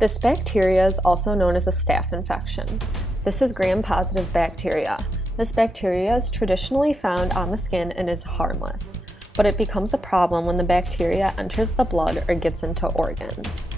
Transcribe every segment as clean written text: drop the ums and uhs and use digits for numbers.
This bacteria is also known as a staph infection. This is gram-positive bacteria. This bacteria is traditionally found on the skin and is harmless, but it becomes a problem when the bacteria enters the blood or gets into organs.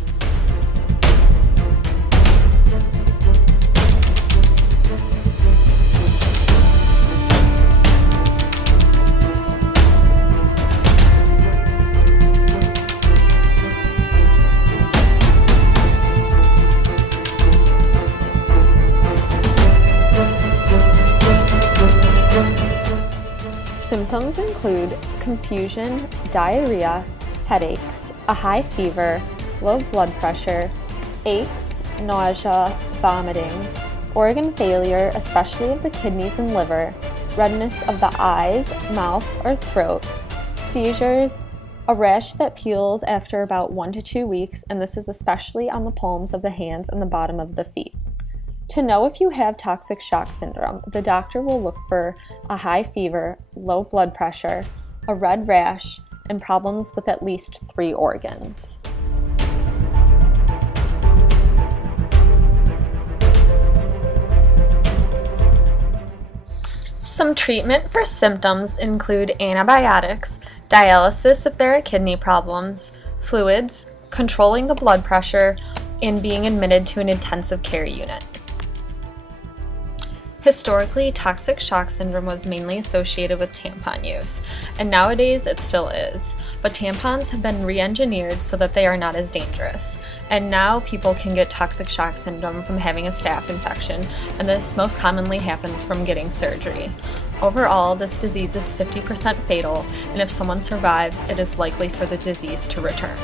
Symptoms include confusion, diarrhea, headaches, a high fever, low blood pressure, aches, nausea, vomiting, organ failure, especially of the kidneys and liver, redness of the eyes, mouth, or throat, seizures, a rash that peels after about 1 to 2 weeks, and this is especially on the palms of the hands and the bottom of the feet. To know if you have toxic shock syndrome, the doctor will look for a high fever, low blood pressure, a red rash, and problems with at least 3 organs. Some treatment for symptoms include antibiotics, dialysis if there are kidney problems, fluids, controlling the blood pressure, and being admitted to an intensive care unit. Historically, toxic shock syndrome was mainly associated with tampon use, and nowadays it still is, but tampons have been re-engineered so that they are not as dangerous, and now people can get toxic shock syndrome from having a staph infection, and this most commonly happens from getting surgery. Overall, this disease is 50% fatal, and if someone survives, it is likely for the disease to return.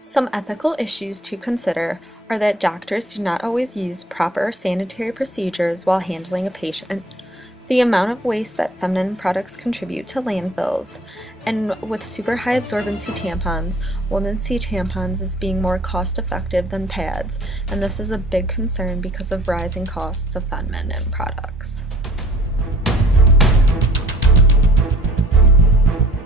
Some ethical issues to consider are that doctors do not always use proper sanitary procedures while handling a patient, the amount of waste that feminine products contribute to landfills, and with super high absorbency tampons, women see tampons as being more cost-effective than pads, and this is a big concern because of rising costs of feminine products.